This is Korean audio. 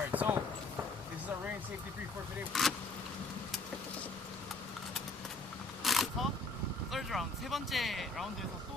Alright, so this is our rain safety brief for today. 서드 라운드 세 번째 라운드에서